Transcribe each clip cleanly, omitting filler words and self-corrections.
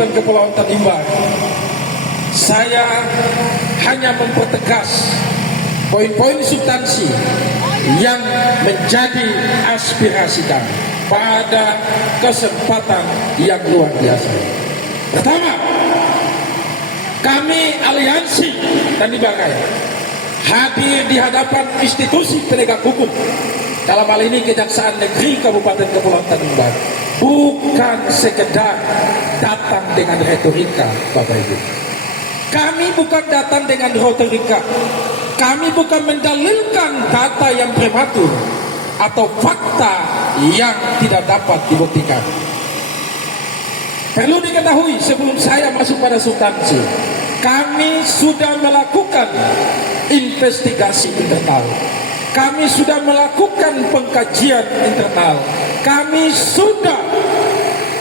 Kabupaten Kepulauan Tanimbar, saya hanya mempertegas poin-poin substansi yang menjadi aspirasi kami pada kesempatan yang luar biasa. Pertama, kami Aliansi Tanimbar Raya hadir di hadapan institusi penegak hukum, dalam hal ini Kejaksaan Negeri Kabupaten Kepulauan Tanimbar, bukan sekedar datang dengan retorika, Bapak Ibu. Kami bukan datang dengan retorika. Kami bukan mendalilkan data yang prematur atau fakta yang tidak dapat dibuktikan. Perlu diketahui sebelum saya masuk pada substansi, kami sudah melakukan investigasi internal. Kami sudah melakukan pengkajian internal. Kami sudah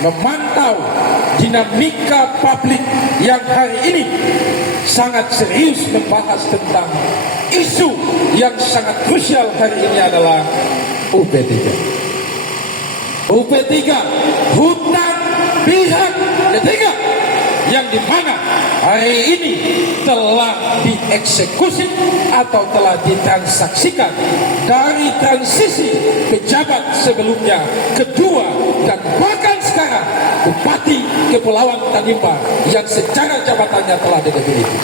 memantau dinamika publik yang hari ini sangat serius membahas tentang isu yang sangat krusial hari ini adalah UP3. UP3, hutan pihak ketiga, yang dimana hari ini telah dieksekusi atau telah ditransaksikan dari transisi pejabat sebelumnya, kedua, dan bahkan sekarang Bupati Kepulauan Tanimbar yang secara jabatannya telah didefinitif.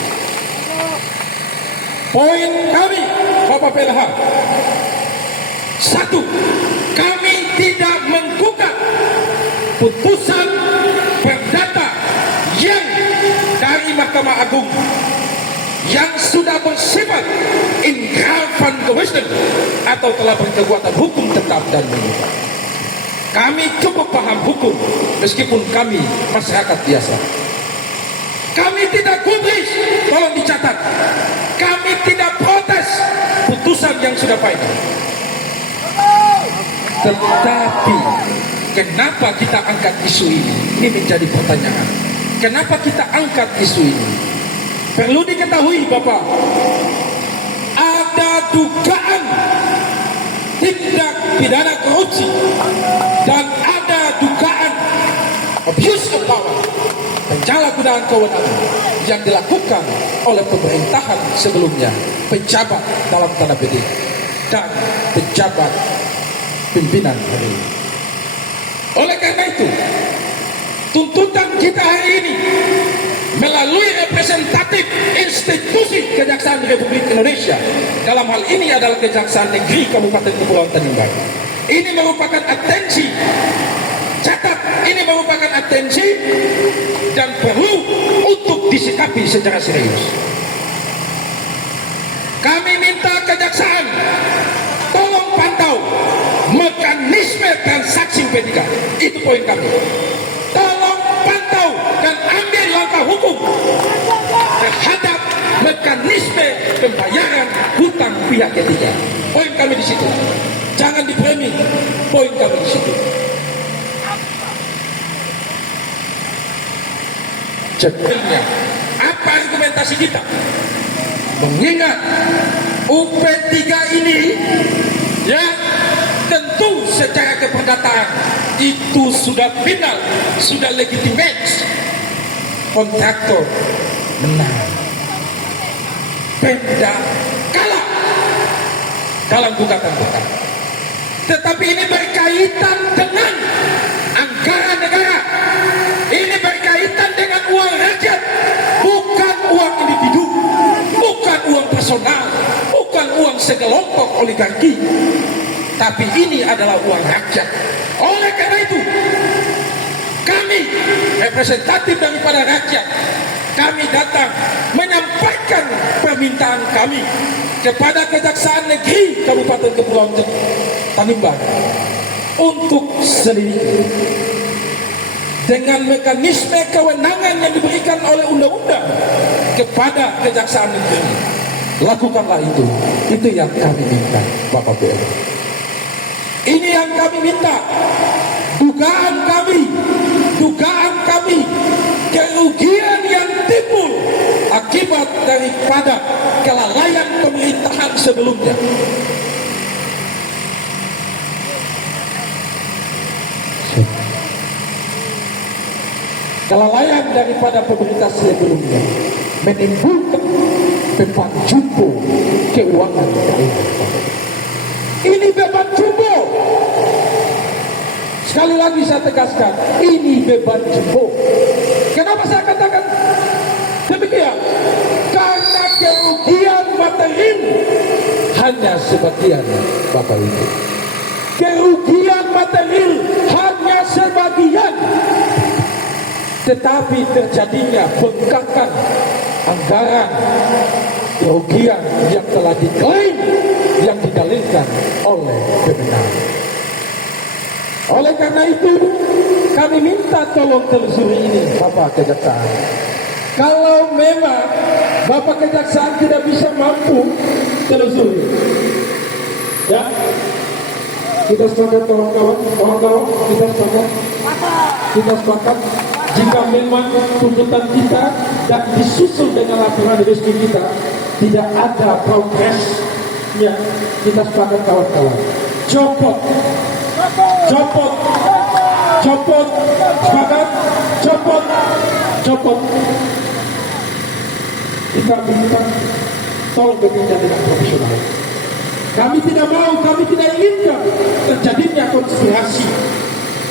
Poin kami, Bapak PLH, satu, kami tidak menggugat putusan perdata yang dari Mahkamah Agung yang sudah bersifat ingkrah van gewezen atau telah berkekuatan hukum tetap dan mengikat. Kami cukup paham hukum meskipun kami masyarakat biasa. Kami tidak gubris, tolong dicatat. Kami tidak protes putusan yang sudah final. Tetapi kenapa kita angkat isu ini? Ini menjadi pertanyaan. Kenapa kita angkat isu ini? Perlu diketahui Bapak, ada dugaan tindak pidana korupsi dan ada dugaan abuse of power, penyalahgunaan kewenangan yang dilakukan oleh pemerintahan sebelumnya, pejabat dalam tanda petik dan pejabat pimpinan hari ini. Oleh karena itu, tuntutan kita hari ini melalui representatif institusi Kejaksaan Republik Indonesia, dalam hal ini adalah Kejaksaan Negeri Kabupaten Kepulauan Tanimbar. Ini merupakan atensi, catat, ini merupakan atensi dan perlu untuk disikapi secara serius. Kami minta Kejaksaan tolong pantau mekanisme transaksi UP3. Itu poin kami. Tolong pantau dan ambil langkah hukum terhadap mekanisme pembayaran hutang pihak ketiga. Poin kami di situ. Jangan dipremi. Poin kami di situ. Jadinya, apa argumentasi kita? Mengingat UP3 ini, ya, tentu secara keperdataan itu sudah final, sudah legitimate, kontraktor menang, Pemda kalah dalam gugatan perkara. Tetapi ini berkaitan dengan anggaran negara, ini berkaitan dengan uang rakyat, bukan uang individu, bukan uang personal, bukan uang segelompok oligarki, tapi ini adalah uang rakyat. Oleh karena itu, kami representatif daripada rakyat, kami datang menyampaikan permintaan kami kepada Kejaksaan Negeri Kabupaten Kepulauan Tanimbar untuk selidiki dengan mekanisme kewenangan yang diberikan oleh undang-undang kepada Kejaksaan Negeri. Lakukanlah itu. Itu yang kami minta, Bapak BL. Ini yang kami minta. Dugaan kami, kerugian yang timbul akibat daripada kelalaian pemerintahan sebelumnya. kelalaian daripada pemerintah sebelumnya menimbulkan beban jumbo keuangan daerah. Ini beban jumbo. Sekali lagi saya tegaskan, ini beban jumbo. Kenapa saya katakan demikian? Karena kerugian material hanya sebagian, Bapak Ibu. Kerugian material hanya sebagian, tetapi terjadinya bengkakan anggaran kerugian yang telah diklaim, yang didalilkan oleh Kemenang. Oleh karena itu, kami minta tolong telusuri ini, Bapak Kejaksaan. Kalau memang Bapak Kejaksaan tidak bisa mampu telusuri, ya, kita sepakat kawan-kawan, kita sepakat jika memang tuntutan kita dan disusul dengan laporan resmi kita tidak ada progresnya, kita sepakat kawan-kawan, copot, sepakat, copot. Kita minta tolong bekerja dengan profesional. Kami tidak mau, kami tidak inginkan terjadinya konspirasi.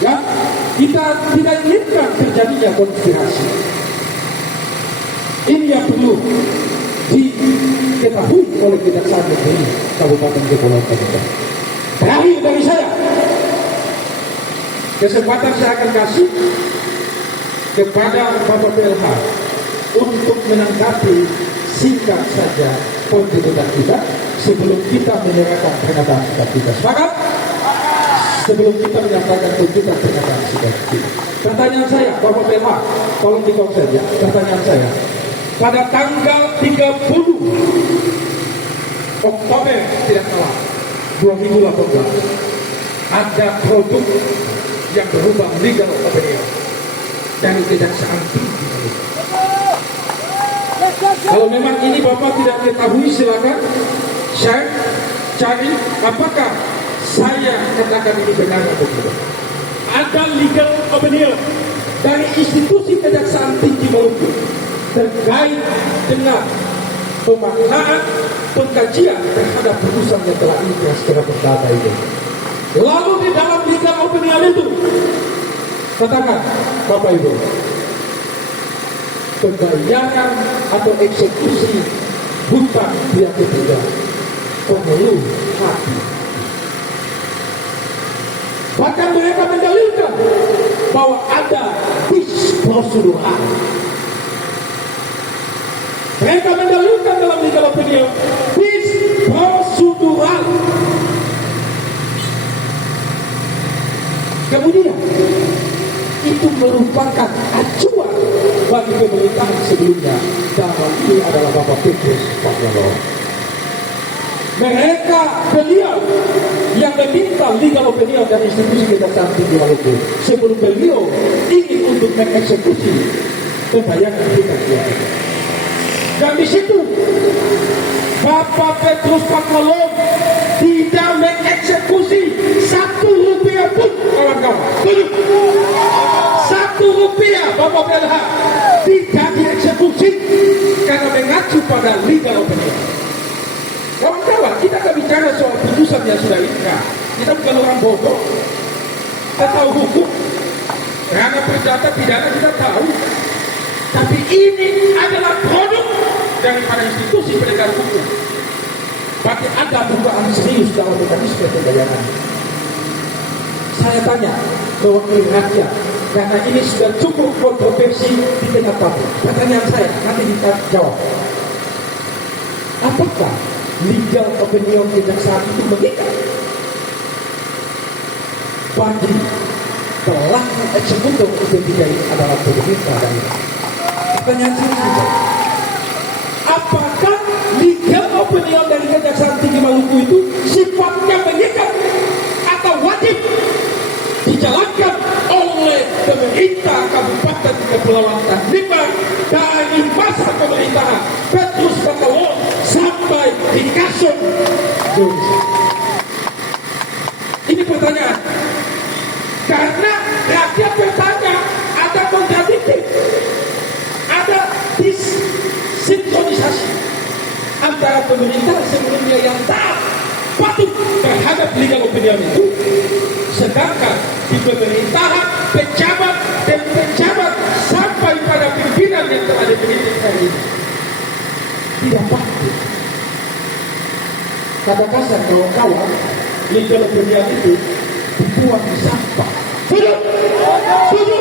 Ya, kita tidak inginkan terjadinya konspirasi. Ini yang perlu diketahui oleh Kejaksaan Negeri Kabupaten Kepulauan Tanimbar. Terakhir dari saya, kesempatan saya akan kasih kepada Bapak PLH untuk menanggapi singkat saja tuntutan kita sebelum kita menyerahkan pernyataan sikap kita. Sepakat? Sebelum kita menyatakan tuntutan pernyataan sikap kita. Pertanyaan saya, Bapak PLH, tolong dikau saja. Pertanyaan saya, pada tanggal 30 Oktober tidak salah 2018 ada produk yang berubah legal opinion dari Kejaksaan Tinggi. Kalau memang ini Bapak tidak ketahui, silakan share, cari apakah saya katakan ini benar atau tidak. Ada legal opinion dari institusi Kejaksaan Tinggi Maluku terkait dengan pemaknaan pengkajian terhadap putusan yang telah inkrah secara perdata ini. Lalu di dalam legal opinion itu katakan, Bapak Ibu, pembayaran atau eksekusi hutang pihak ketiga perlu hati. Bahkan mereka mendalilkan bahwa ada bis prosedural. Mereka mendalilkan dalam legal opinion bis prosedural. Kemudian itu merupakan acuan bagi pemerintahan sebelumnya. Dalam ini adalah Bapak Petrus Pakualaman. Mereka, beliau yang meminta legal opinion dari institusi Kejaksaan Tinggi Maluku sebelum beliau ingin untuk mengeksekusi pembayaran pihak. Dan di situ Bapak Petrus Pakualaman tidak mengeksekusi Rp1 pun, kawan-kawan. Rp1 Bapak PLH tidak dieksekusi karena mengacu pada legal opinion. Kawan-kawan, kita akan bicara soal putusan yang sudah inkrah. Kita bukan orang bodoh. Kita tahu hukum. Karena perdata pidana kita tahu. Tapi ini adalah produk daripada institusi penegak hukum. Berarti ada dugaan serius dalam mekanisme pembayaran. Saya tanya mewakili rakyat, karena ini sudah cukup kontroversi di tengah publik. Pertanyaan saya, nanti kita jawab. Apakah legal opinion Kejaksaan itu mengikat bagi pelaku eksekutor ketiga adalah pemerintah daerah? Pertanyaan saya, apakah legal opinion dari Kejaksaan Tinggi Maluku itu sifatnya mengikat atau wajib dijalankan oleh pemerintah Kabupaten Kepulauan Tanimbar dari masa pemerintahan Petrus Pakualaman sampai di Kasong? Ini pertanyaan. Karena rakyat bertanya, ada kontradiktif. para pemerintah sebelumnya yang taat patuh terhadap legal opinion itu, sedangkan di pemerintahan pejabat dan pejabat sampai pada pimpinan yang telah dibentuk hari ini tidak patuh. Kata kasar kawan-kawan, legal opinion itu dibuang di sampah. Setuju? Setuju?